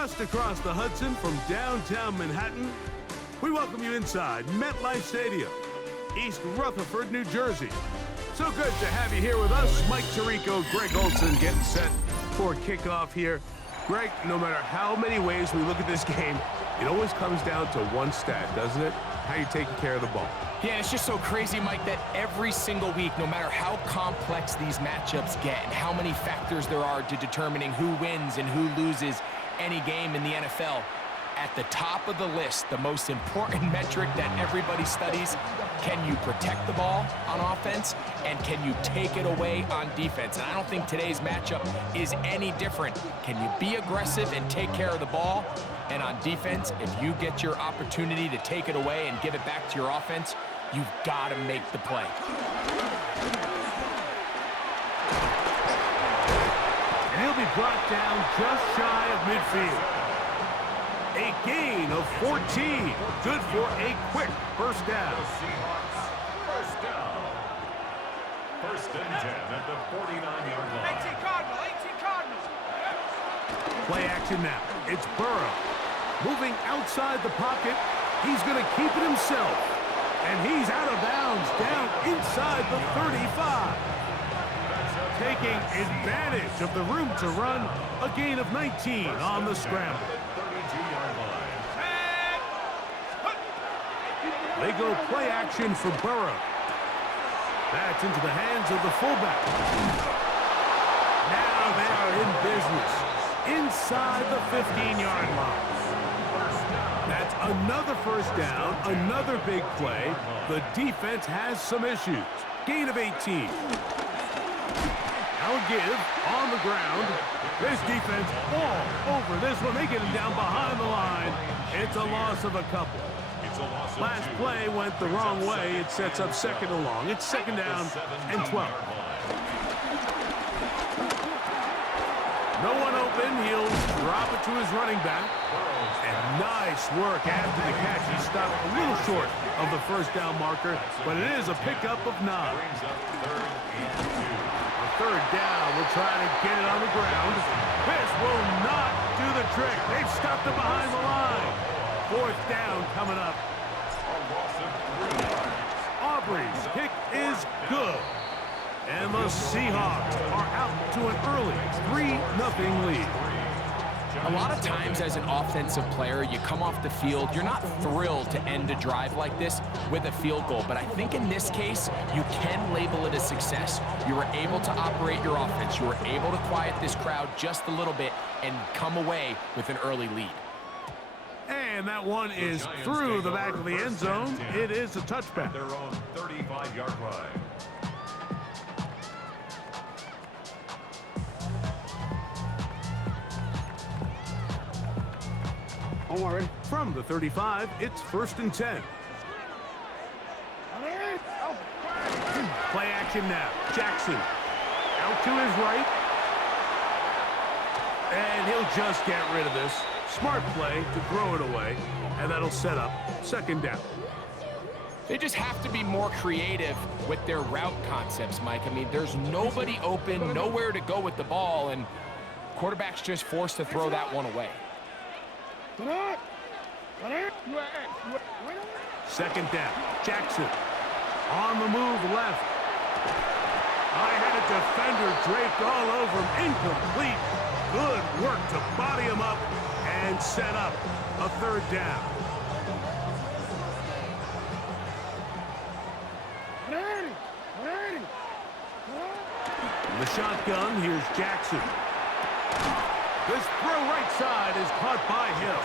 just across the Hudson from downtown Manhattan, we welcome you inside MetLife Stadium, East Rutherford, New Jersey. So good to have you here with us. Mike Tirico, Greg Olson getting set for kickoff here. Greg, no matter how many ways we look at this game, it always comes down to one stat, doesn't it? How you taking care of the ball. Yeah, it's just so crazy, Mike, that every single week, no matter how complex these matchups get and how many factors there are to determining who wins and who loses any game in the NFL, at the top of the list, the most important metric that everybody studies, can you protect the ball on offense and can you take it away on defense? And I don't think today's matchup is any different. Can you be aggressive and take care of the ball? And on defense, if you get your opportunity to take it away and give it back to your offense, you've got to make the play. And he'll be brought down just shy of midfield. A gain of 14. Good for a quick first down. First down. First and 10 at the 49-yard line. 18 Cardinals. Play action now. It's Burrow. Moving outside the pocket. He's going to keep it himself. And he's out of bounds down inside the 35. Taking advantage of the room to run. A gain of 19 on the scramble. They go play action for Burrow. That's into the hands of the fullback. Now they are in business inside the 15-yard line. That's another first down, another big play. The defense has some issues. Gain of 18. Now a give on the ground. This defense all over this one. They get him down behind the line. It's a loss of a couple. Last play went the wrong way. It sets up second and long. It's second down and 12. No one open. He'll drop it to his running back. And nice work after the catch. He stopped a little short of the first down marker, but it is a pickup of 9. A third down. We'll try to get it on the ground. This will not do the trick. They've stopped it behind the line. Fourth down coming up. Aubrey's kick is good. And the Seahawks are out to an early 3-0 lead. A lot of times as an offensive player, you come off the field, you're not thrilled to end a drive like this with a field goal. But I think in this case, you can label it a success. You were able to operate your offense. You were able to quiet this crowd just a little bit and come away with an early lead. And that one is through the back of the end zone. It is a touchback. Their own 35-yard line. Already from the 35, it's first and 10. Play action now. Jackson out to his right. And he'll just get rid of this. Smart play to throw it away, and that'll set up second down. They just have to be more creative with their route concepts, Mike. I mean, there's nobody open, nowhere to go with the ball, and quarterback's just forced to throw that one away. Second down. Jackson on the move left. I had a defender draped all over him. Incomplete. Good work to body him up and set up a third down. In the shotgun, here's Jackson. This throw right side is caught by Hill.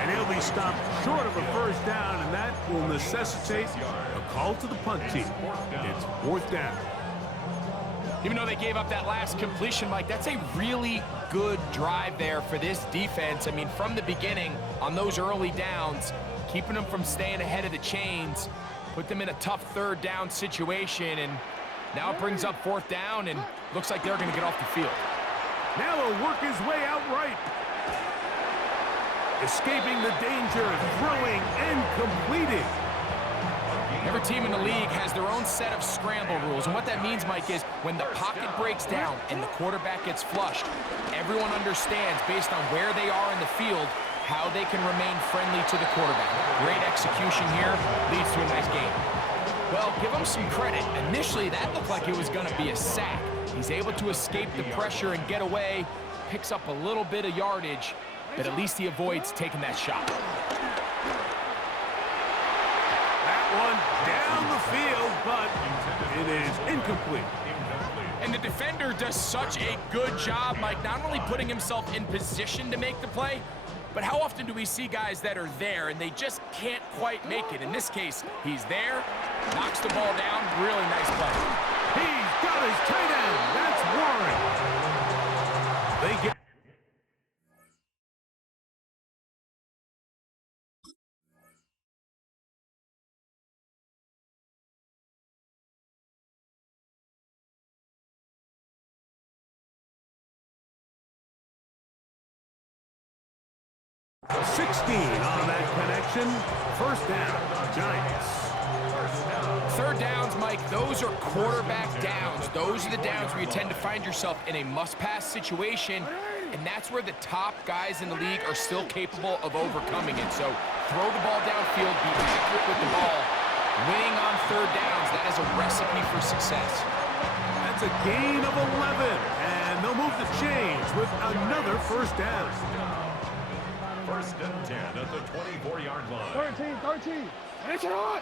And he'll be stopped short of a first down, and that will necessitate a call to the punt team. It's fourth down. Even though they gave up that last completion, Mike, that's a really good drive there for this defense. I mean, from the beginning, on those early downs, keeping them from staying ahead of the chains, put them in a tough third down situation, and now it brings up fourth down, and looks like they're going to get off the field. Now he'll work his way out right. Escaping the danger, throwing and completing. Every team in the league has their own set of scramble rules, and what that means, Mike, is when the pocket breaks down and the quarterback gets flushed, everyone understands, based on where they are in the field, how they can remain friendly to the quarterback. Great execution here, leads to a nice game. Well, give him some credit. Initially, that looked like it was going to be a sack. He's able to escape the pressure and get away, picks up a little bit of yardage, but at least he avoids taking that shot. One down the field, but it is incomplete. And the defender does such a good job, Mike, not only putting himself in position to make the play, but how often do we see guys that are there and they just can't quite make it? In this case, he's there, knocks the ball down, really nice play. He's got his tight end. That's Warren. They get $16 on that connection. First down, Giants. Third downs, Mike, those are quarterback downs. Those are the downs where you tend to find yourself in a must-pass situation, and that's where the top guys in the league are still capable of overcoming it. So throw the ball downfield, be accurate with the ball. Winning on third downs, that is a recipe for success. That's a gain of 11, and they'll move the chains with another first down. First and 10 at the 24-yard line. 13. Finish it on.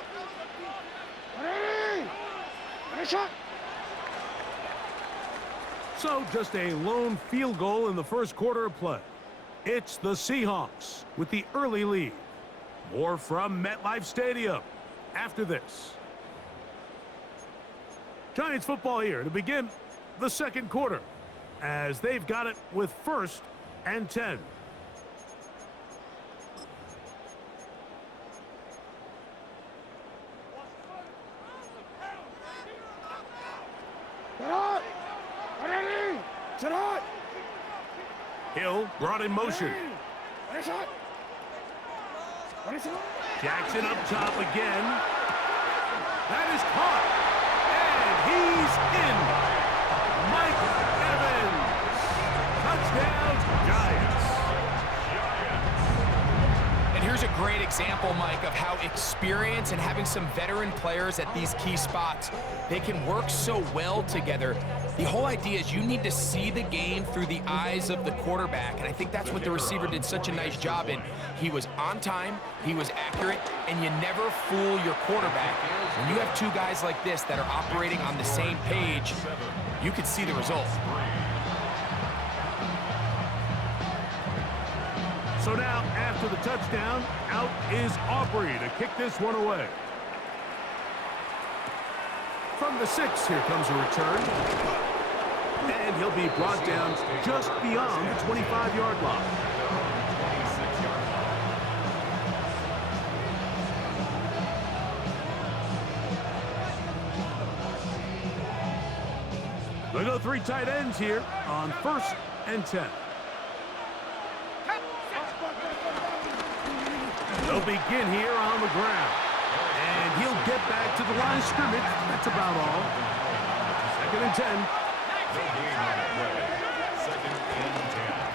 Ready. Finish it. So just a lone field goal in the first quarter of play. It's the Seahawks with the early lead. More from MetLife Stadium after this. Giants football here to begin the second quarter as they've got it with first and 10. Hill brought in motion. Jackson up top again. That is caught. And he's in. Mike Evans. Touchdown, Giants. And here's a great example, Mike, of how experience and having some veteran players at these key spots, they can work so well together. The whole idea is you need to see the game through the eyes of the quarterback, and I think that's what the receiver did such a nice job in. He was on time, he was accurate, and you never fool your quarterback. When you have two guys like this that are operating on the same page, you can see the result. So now, after the touchdown, out is Aubrey to kick this one away. From the 6, here comes a return. And he'll be brought down just beyond the 25-yard line. They'll go 3 tight ends here on first and 10. They'll begin here on the ground. And he'll get back to the line of scrimmage. That's about all. Second and 10.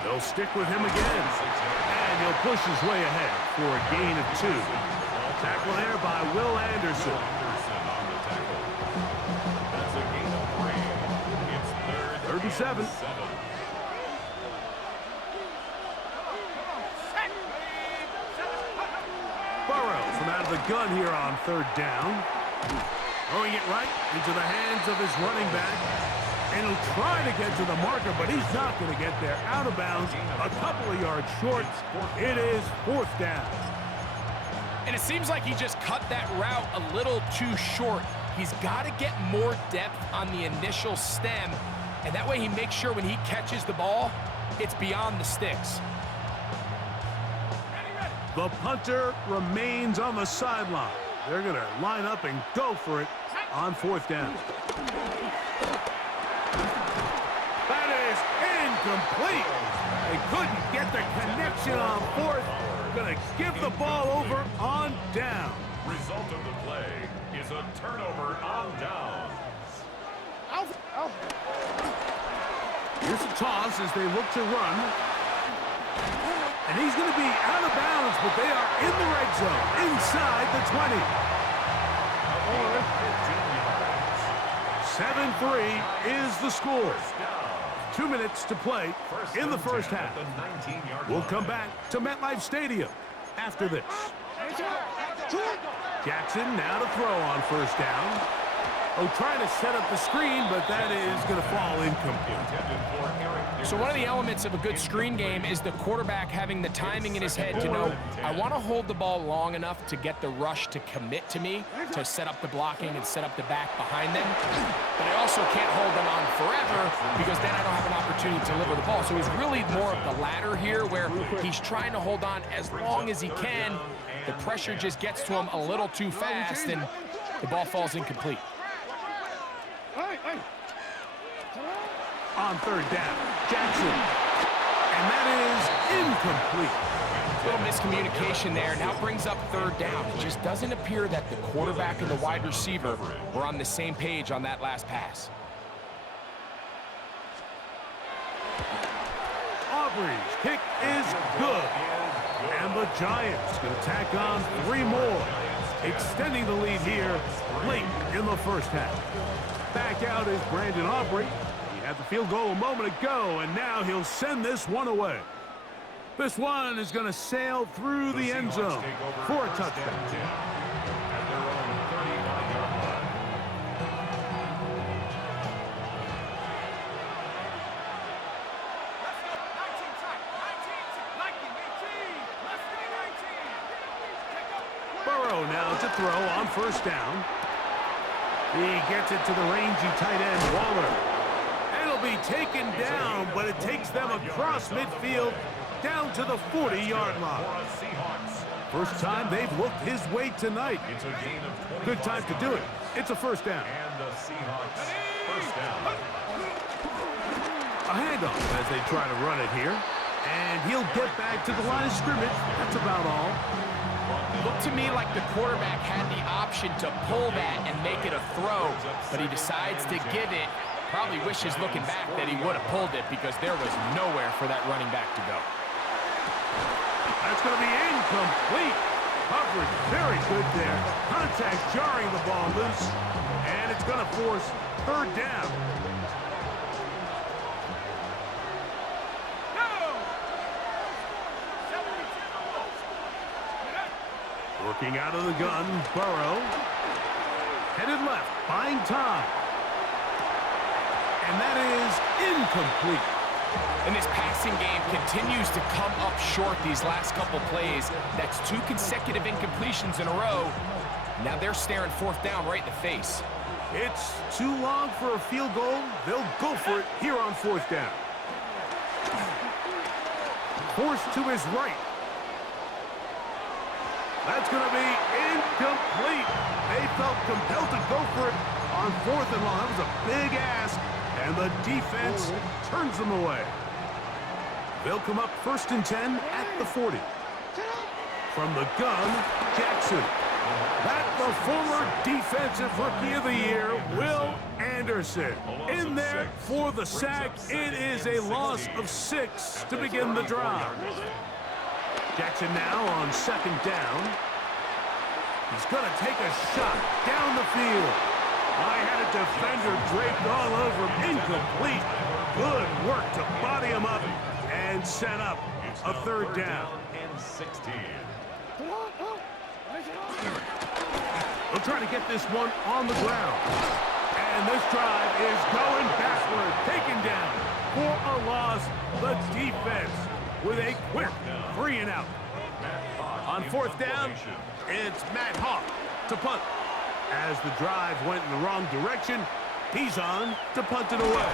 They'll stick with him again. And he'll push his way ahead for a gain of 2. Tackle there by Will Anderson. That's a gain of 3. It's third and 7. Burrow from out of the gun here on third down. Throwing it right into the hands of his running back. And he'll try to get to the marker, but he's not going to get there. Out of bounds, a couple of yards short. It is fourth down. And it seems like he just cut that route a little too short. He's got to get more depth on the initial stem, and that way he makes sure when he catches the ball, it's beyond the sticks. The punter remains on the sideline. They're going to line up and go for it on fourth down. That is incomplete. They couldn't get the connection on fourth. Going to give the ball over on down. Result of the play is a turnover on downs. Here's a toss as they look to run. And he's going to be out of bounds, but they are in the red zone, inside the 20. 7-3 is the score. 2 minutes to play in the first half. We'll come back to MetLife Stadium after this. Jackson now to throw on first down. Oh, trying to set up the screen, but that is going to fall incomplete. So one of the elements of a good screen game is the quarterback having the timing in his head to know, I want to hold the ball long enough to get the rush to commit to me, to set up the blocking and set up the back behind them. But I also can't hold them on forever because then I don't have an opportunity to deliver the ball. So it's really more of the latter here where he's trying to hold on as long as he can. The pressure just gets to him a little too fast and the ball falls incomplete. On third down, Jackson. And that is incomplete. Little miscommunication there. Now brings up third down. It just doesn't appear that the quarterback and the wide receiver were on the same page on that last pass. Aubrey's kick is good. And the Giants going to tack on 3 more, extending the lead here late in the first half. Back out is Brandon Aubrey. He had the field goal a moment ago, and now he'll send this one away. This one is going to sail through the end zone for a touchdown. Burrow now to throw on first down. He gets it to the rangy tight end, Waller. It'll be taken down, but it takes them across midfield down to the 40-yard line. First time they've looked his way tonight. Good time to do it. It's a first down. And the Seahawks first down. A handoff as they try to run it here. And he'll get back to the line of scrimmage. That's about all. Looked to me like the quarterback had the option to pull that and make it a throw, but he decides to give it. Probably wishes looking back that he would have pulled it because there was nowhere for that running back to go. That's going to be incomplete. Coverage very good there. Contact jarring the ball loose, and it's going to force third down. Working out of the gun, Burrow. Headed left, buying time. And that is incomplete. And this passing game continues to come up short these last couple plays. That's 2 consecutive incompletions in a row. Now they're staring fourth down right in the face. It's too long for a field goal. They'll go for it here on fourth down. Forced to his right. That's going to be incomplete. They felt compelled to go for it on fourth and long. That was a big ask, and the defense turns them away. They'll come up 1st and 10 at the 40. From the gun, Jackson. That's the former Defensive Rookie of the Year, Will Anderson. In there for the sack. It is a loss of 6 to begin the drive. Jackson now on 2nd down. He's going to take a shot down the field. I had a defender draped all over him. Incomplete. Good work to body him up and set up a third down. And 16. They'll try to get this one on the ground. And this drive is going backward. Taken down for a loss. The defense with a quick 3 and out. On fourth down, it's Matt Hawk to punt. As the drive went in the wrong direction, he's on to punt it away.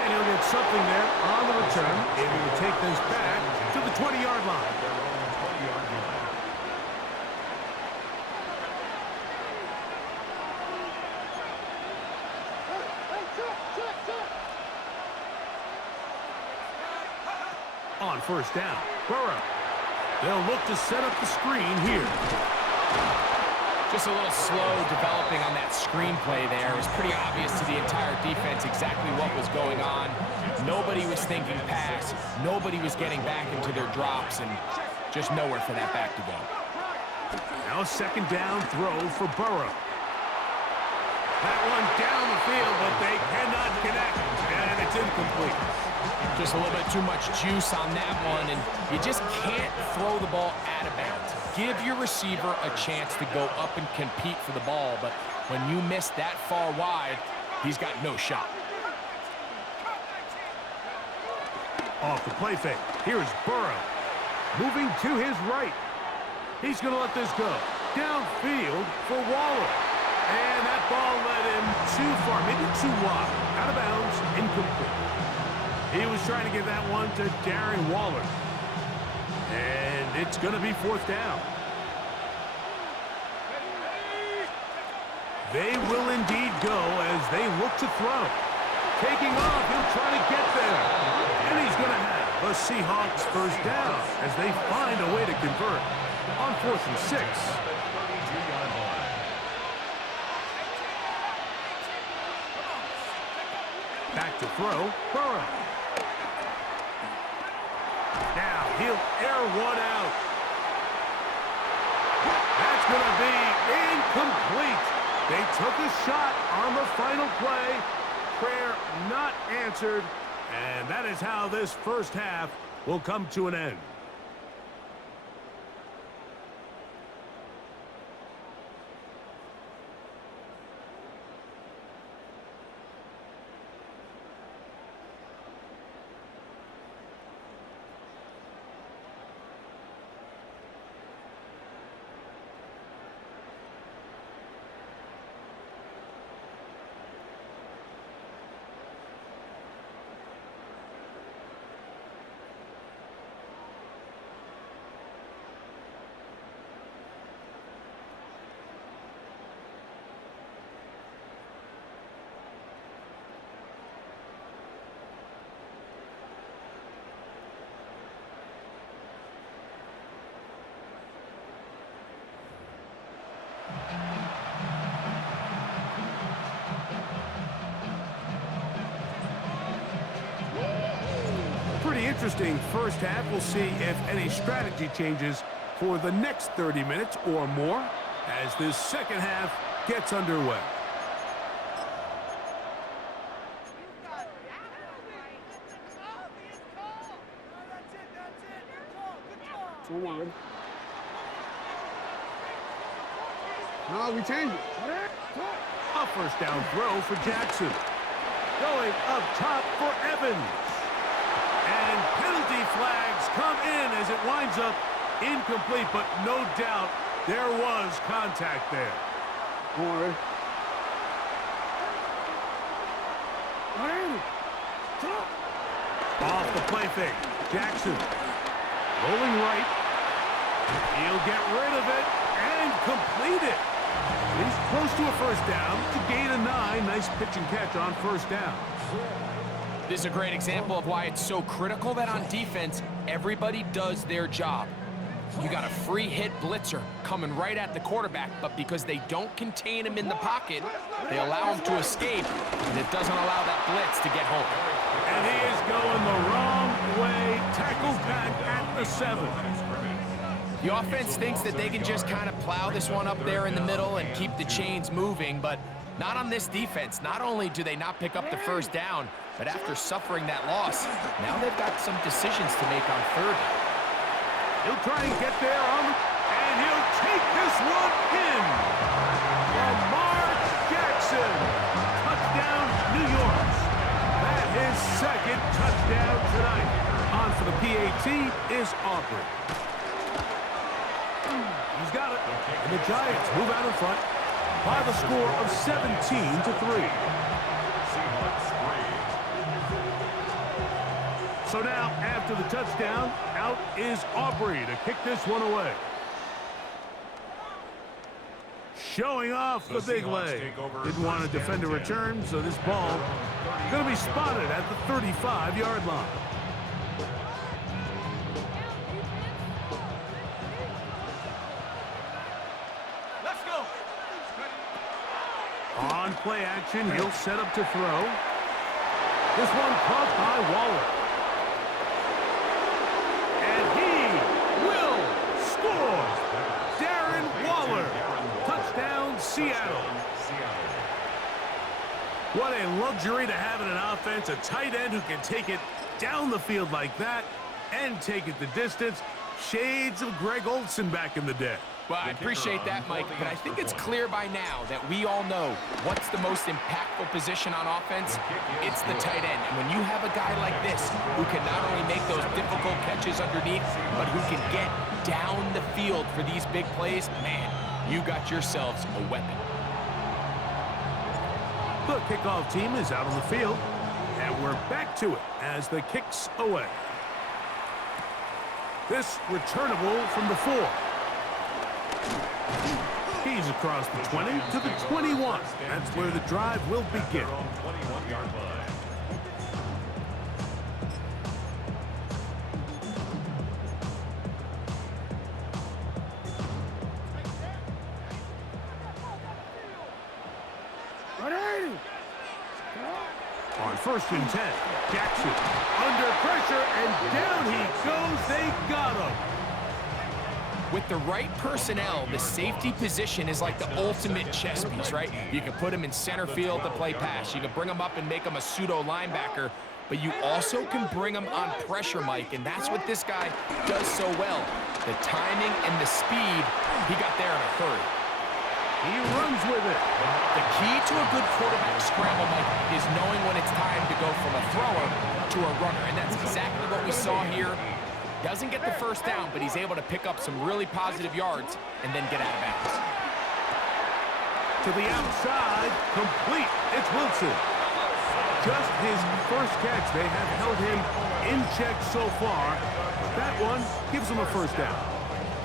And he'll get something there on the return, able to take this back to the 20-yard line. On first down, Burrow. They'll look to set up the screen here. Just a little slow developing on that screenplay there. It was pretty obvious to the entire defense exactly what was going on. Nobody was thinking pass. Nobody was getting back into their drops, and just nowhere for that back to go. Now a second down throw for Burrow. That one down the field, but they cannot connect, and it's incomplete. Just a little bit too much juice on that one, and you just can't throw the ball out of bounds. Give your receiver a chance to go up and compete for the ball, but when you miss that far wide, he's got no shot. Off the play fake. Here's Burrow. Moving to his right. He's going to let this go. Downfield for Waller. And that ball led him too far, maybe too wide. Out of bounds, incomplete. He was trying to get that one to Darren Waller. And it's going to be fourth down. They will indeed go as they look to throw. Taking off, he'll try to get there. And he's going to have the Seahawks first down as they find a way to convert on 4th and 6. Back to throw, Burrow. Now he'll air one out. That's going to be incomplete. They took a shot on the final play. Prayer not answered. And that is how this first half will come to an end. Pretty interesting first half. We'll see if any strategy changes for the next 30 minutes or more as this second half gets underway. No, we changed it. A first down throw for Jackson. Going up top for Evans. And penalty flags come in as it winds up incomplete, but no doubt there was contact there. Off the play fake. Jackson rolling right. He'll get rid of it and complete it. He's close to a first down to gain a 9. Nice pitch and catch on first down. This is a great example of why it's so critical that on defense, everybody does their job. You got a free hit blitzer coming right at the quarterback, but because they don't contain him in the pocket, they allow him to escape, and it doesn't allow that blitz to get home. And he is going the wrong way. Tackled back at the 7. The offense thinks that they can just kind of plow this one up there in the middle and keep the chains moving, but not on this defense. Not only do they not pick up the first down, but after suffering that loss, now they've got some decisions to make on third. He'll try and get there and he'll take this one in. Lamar Jackson, touchdown New York. That his second touchdown tonight. On for the PAT is Aubrey. He's got it. And the Giants move out in front by the score of 17-3. So now, after the touchdown, out is Aubrey to kick this one away. Showing off the big leg. Didn't want to defend a return, so this ball going to be spotted at the 35-yard line. Let's go. play action. He'll set up to throw. This one caught by Waller. And he will score. Darren Waller. Touchdown, Seattle. What a luxury to have in an offense. A tight end who can take it down the field like that and take it the distance. Shades of Greg Olsen back in the day. Well, I appreciate that, Mike, but I think it's clear by now that we all know what's the most impactful position on offense. It's the tight end. And when you have a guy like this who can not only make those difficult catches underneath, but who can get down the field for these big plays, man, you got yourselves a weapon. The kickoff team is out on the field, and we're back to it as the kick's away. This returnable from the 4. He's across the 20 to the 21. That's where the drive will begin. 21-yard line. On 1st and 10, Jackson under pressure, and down he goes. They got him. With the right personnel, the safety position is like the ultimate chess piece, right? You can put him in center field to play pass. You can bring him up and make him a pseudo linebacker, but you also can bring him on pressure, Mike, and that's what this guy does so well. The timing and the speed, he got there in a hurry. He runs with it. The key to a good quarterback scramble, Mike, is knowing when it's time to go from a thrower to a runner, and that's exactly what we saw here. Doesn't get the first down, but he's able to pick up some really positive yards and then get out of bounds. To the outside, complete. It's Wilson. Just his first catch. They have held him in check so far, but that one gives him a first down.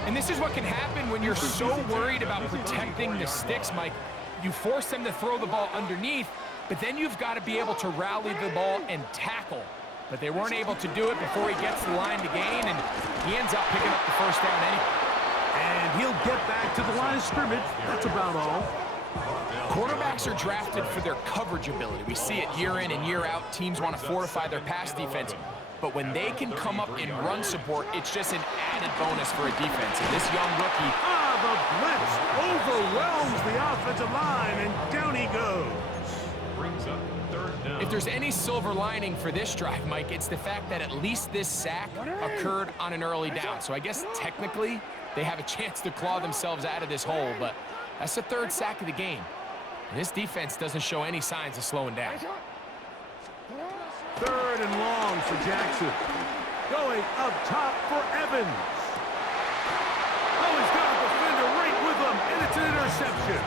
And this is what can happen when you're so worried about protecting the sticks, Mike. You force them to throw the ball underneath, but then you've got to be able to rally the ball and tackle. But they weren't able to do it before he gets the line to gain, and he ends up picking up the first down anyway. And he'll get back to the line of scrimmage. That's about all. Quarterbacks are drafted for their coverage ability. We see it year in and year out. Teams want to fortify their pass defense. But when they can come up in run support, it's just an added bonus for a defense. And this young rookie... the blitz overwhelms the offensive line, and down he goes. Brings up 3rd down. If there's any silver lining for this drive, Mike, it's the fact that at least this sack occurred on an early down. So I guess technically they have a chance to claw themselves out of this hole, but that's the 3rd sack of the game. And this defense doesn't show any signs of slowing down. 3rd and long for Jackson. Going up top for Evans. Oh, he's got a defender right with him, and it's an interception.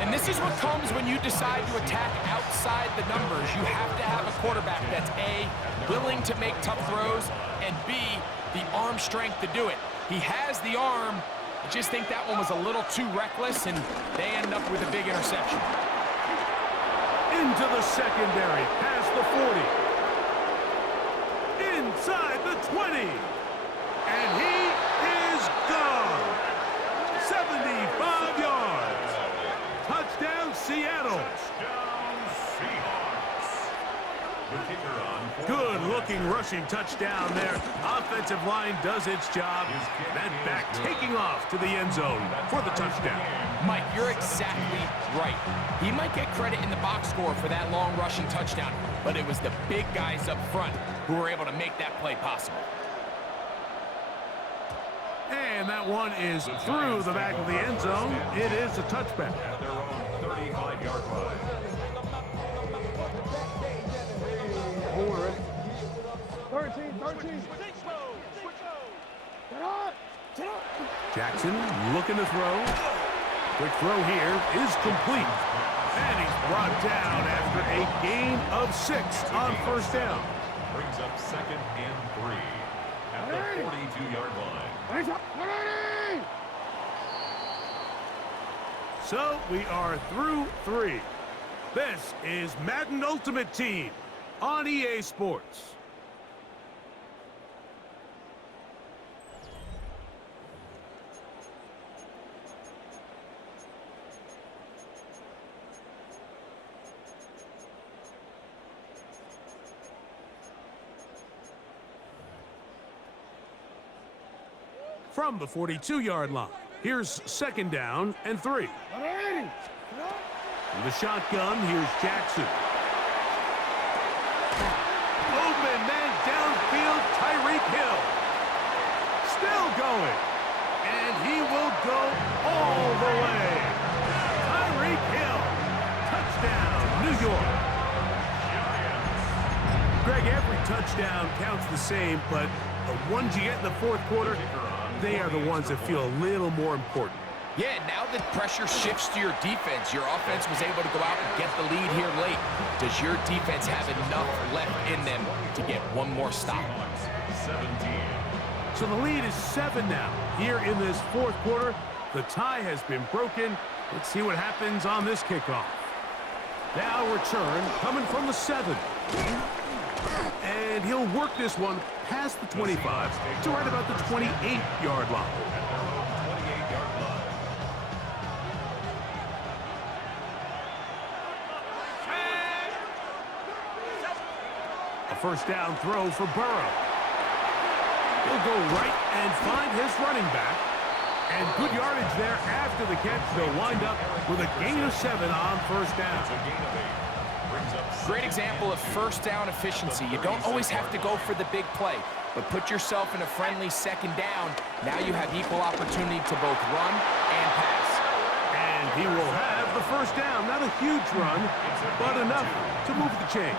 And this is what comes when you decide to attack outside the numbers. You have to have a quarterback that's A, willing to make tough throws, and B, the arm strength to do it. He has the arm. I just think that one was a little too reckless, and they end up with a big interception. Into the secondary, past the 40. Inside the 20. And he is gone. 75 yards. Touchdown, Seattle. Good-looking rushing touchdown there. Offensive line does its job. That back taking off to the end zone for the touchdown. Mike, you're exactly right. He might get credit in the box score for that long rushing touchdown, but it was the big guys up front who were able to make that play possible. And that one is through the back of the end zone. It is a touchback. At their own 35-yard line. Oh, we're ready. 13. Jackson looking to throw. Quick throw here is complete. And he's brought down after a gain of 6 on 1st down. Brings up 2nd and 3 at the 42-yard line. So we are through 3. This is Madden Ultimate Team on EA Sports. from the 42-yard line. Here's 2nd down and 3. From the shotgun, here's Jackson. Open man downfield, Tyreek Hill. Still going. And he will go all the way. Tyreek Hill. Touchdown, New York. Greg, every touchdown counts the same, but the ones you get in the fourth quarter, they are the ones that feel a little more important. Yeah, now that pressure shifts to your defense, your offense was able to go out and get the lead here late. Does your defense have enough left in them to get one more stop? 17. So the lead is 7 now. Here in this fourth quarter, the tie has been broken. Let's see what happens on this kickoff. Now return coming from the 7. And he'll work this one past the 25 to right about the 28-yard line. A first down throw for Burrow. He'll go right and find his running back. And good yardage there after the catch. They'll wind up with a gain of 7 on first down. Great example of first down efficiency. You don't always have to go for the big play, but put yourself in a friendly 2nd down. Now you have equal opportunity to both run and pass. And he will have the first down. Not a huge run, but enough to move the chain.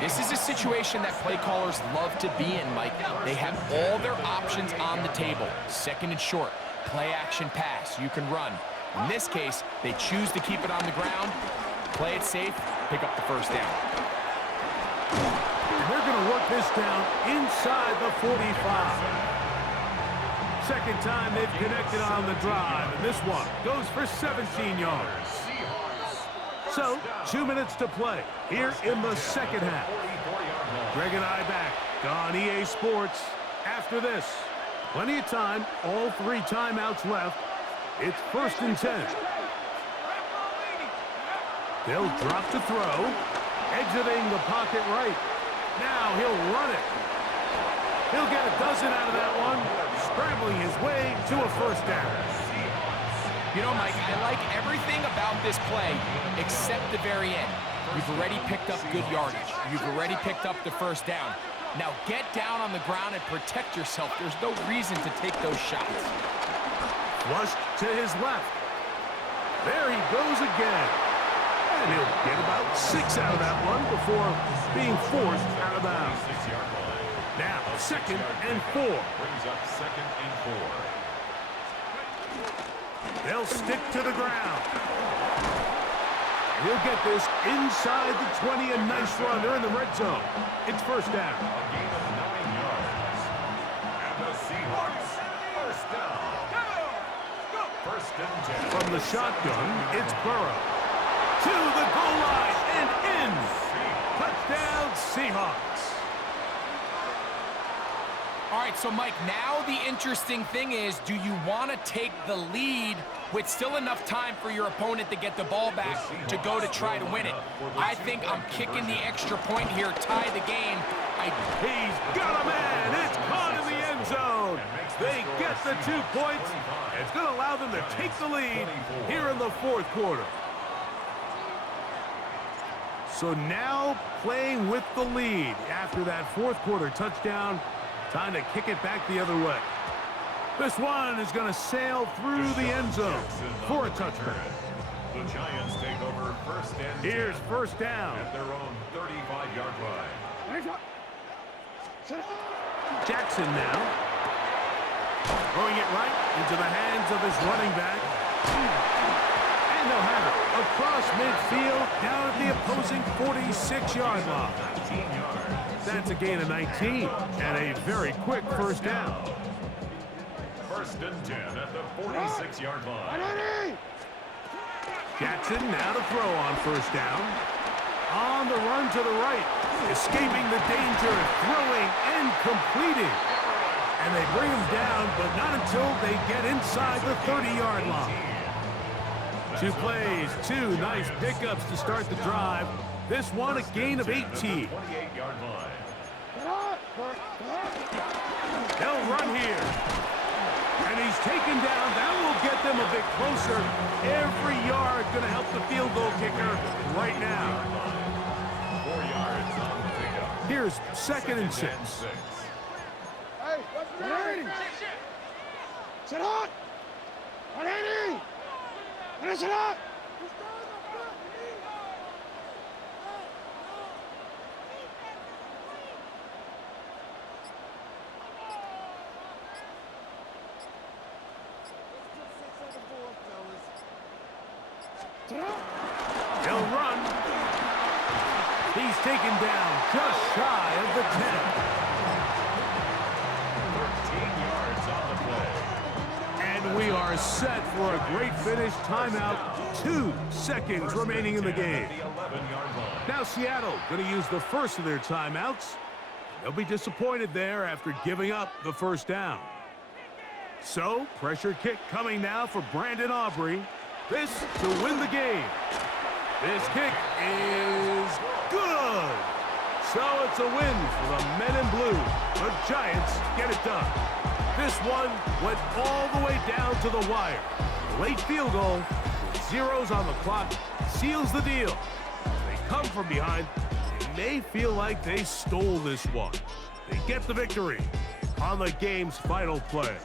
This is a situation that play callers love to be in, Mike. They have all their options on the table. 2nd and short, play action pass. You can run. In this case, they choose to keep it on the ground, play it safe, pick up the first down. And they're going to work this down inside the 45. 2nd time they've connected on the drive, and this one goes for 17 yards. So, 2 minutes to play here in the 2nd half. Greg and I back on EA Sports after this. Plenty of time, all 3 timeouts left. It's 1st and 10. They'll drop to throw, exiting the pocket right. Now he'll run it. He'll get a dozen out of that one, scrambling his way to a first down. You know, Mike, I like everything about this play except the very end. You've already picked up good yardage. You've already picked up the first down. Now get down on the ground and protect yourself. There's no reason to take those shots. Flushed to his left. There he goes again. And he'll get about 6 out of that one before being forced out of bounds. Now, 2nd and 4. Brings up 2nd and 4. They'll stick to the ground. He'll get this inside the 20, a nice run. They're in the red zone. It's first down. A gain of 9 yards. And the Seahawks, first down. 1st and 10. From the shotgun, it's Burrow. To the goal line and in. Touchdown, Seahawks. All right, so Mike, now the interesting thing is, do you want to take the lead with still enough time for your opponent to get the ball back to go to try to win it? I think I'm kicking the extra point here, tie the game. He's got a man. It's caught in the end zone. They get the 2 points. It's going to allow them to take the lead here in the fourth quarter. So now playing with the lead after that fourth quarter touchdown. Time to kick it back the other way. This one is going to sail through the end zone for a touchdown. The Giants take over 1st and 10. Here's first down. At their own 35-yard line. Jackson now. Throwing it right into the hands of his running back. And they'll have it across midfield down at the opposing 46-yard line. 19 yards. That's a gain of 19 and a very quick first down. 1st and 10 at the 46-yard line. Jackson now to throw on first down. On the run to the right. Escaping the danger, throwing and completing. And they bring him down, but not until they get inside the 30-yard line. 2 plays, 2 nice pickups to start the drive. This one a gain of 18. 28-yard line. They'll run here. And he's taken down. That will get them a bit closer. Every yard going to help the field goal kicker right now. 4 yards on the pickup. Here's 2nd and 6. Hey, 180. Sit on. 180. Finish it up. He'll run. He's taken down just shy of the 10. 13 yards on the play. And we are set for a great finish. Timeout. 2 seconds remaining in the game. The 11-yard line. Now Seattle going to use the first of their timeouts. They'll be disappointed there after giving up the first down. So, pressure kick coming now for Brandon Aubrey. This to win the game. This kick is good. So it's a win for the men in blue. The Giants get it done. This one went all the way down to the wire. Late field goal with zeros on the clock seals the deal. They come from behind. They may feel like they stole this one. They get the victory on the game's final play.